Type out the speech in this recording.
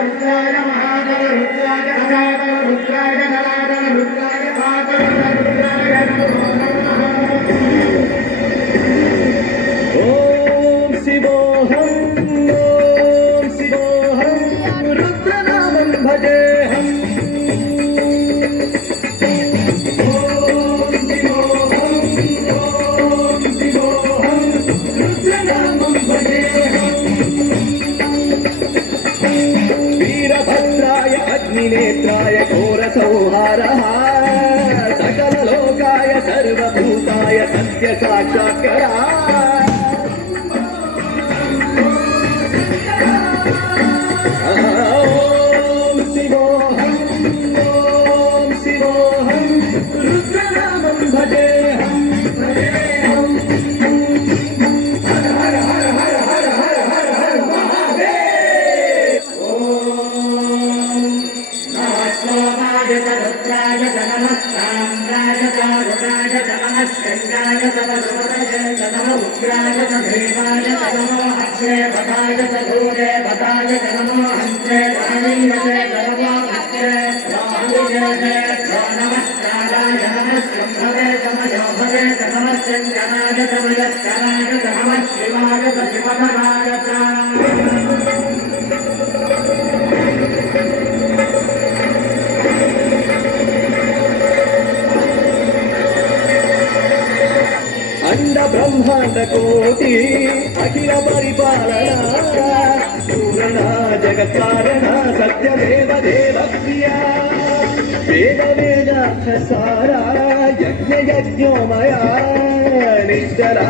रुद्राय महाबल रुद्राय अजातल रुद्राय नलातल रुद्राय पातल रुद्राय नमो नमः। ओम शिवोऽहं रुद्रनामं भजेऽहम्। वीरभद्राय अग्निनेत्राय घोरसंहारः सकललोकाय सर्वभूताय सत्यसाक्षात्करः। ॐ शिवोऽहं रुद्रनामं भजेऽहम्। रुद्राय नमस्ताम्राय कारुणाय नमः शङ्गाय तपसूरये नमः उग्राय देवाय नमो हस्ते भदाय धूरे भदाय नमो हस्ते वाणीयते नमो हस्ते राहुले नमस्काराय नमः शम्भवे समयोभवे नमः शङ्कराय नमस्काराय नमः शिवाय शिवधराय च। अंड ब्रह्मांड कोटि अखिल परिपालना पूर्णा जगत् कारणा सत्यमेव देवप्रिया वेद वेदार्थ सारा यज्ञ यज्ञोमया निश्चला।